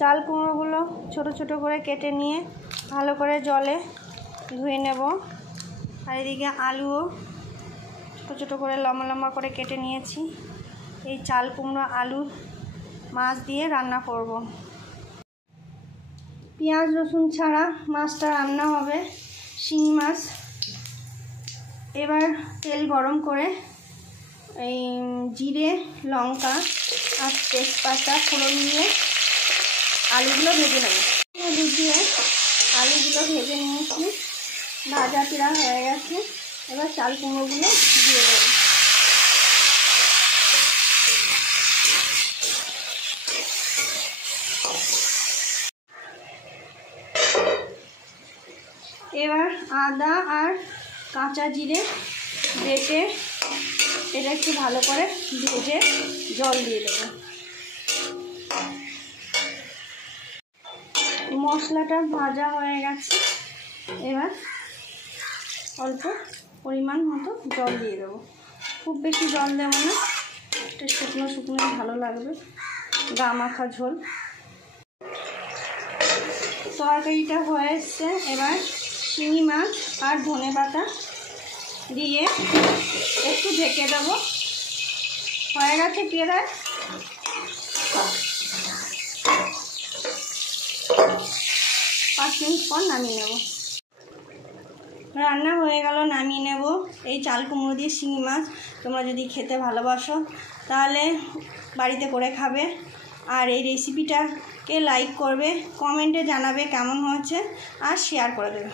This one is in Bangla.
চাল কুমড়োগুলো ছোট ছোট করে কেটে নিয়ে ভালো করে জলে ধুয়ে নেব। আর এদিকে আলুও ছোটো ছোটো করে লম্বা লম্বা করে কেটে নিয়েছি। এই চাল কুমড়ো আলু মাছ দিয়ে রান্না করব। পেঁয়াজ রসুন ছাড়া মাছটা রান্না হবে, শিঙি মাছ। এবার তেল গরম করে এই জিরে লঙ্কা আর তেজপাতা ফোড়ন দিয়ে আলুগুলো ভেজে নেব। দিয়ে আলুগুলো ভেজে নিয়েছি, ভাজা পেড়া হয়ে গেছে। এবার চাল কুমড়োগুলো দিয়ে দেবো। এবার আদা আর কাঁচা জিরে বেটে এটা একটু ভালো করে ভেজে জল দিয়ে দেবো। মশলাটা ভাজা হয়ে গেছে, এবার অল্প পরিমাণ মতো জল দিয়ে দেবো। খুব বেশি জল দেবো না, একটু শুকনো শুকনো ভালো লাগবে, গা মাখা ঝোল। তরকারিটা হয়ে এসছে। এবার শিঙি মাছ আর ধনেপাতা দিয়ে একটু ঢেকে দেবো। হয়ে গেছে প্রায় 5 মিনিট পর নামিয়ে নেব। রান্না হয়ে গেল, নামিয়ে নেব। এই চাল কুমড়ো দিয়ে শিঙি মাছ তোমরা যদি খেতে ভালোবাসো তাহলে বাড়িতে করে খাবে। আর এই রেসিপিটাকে লাইক করবে, কমেন্টে জানাবে কেমন হয়েছে, আর শেয়ার করে দেবে।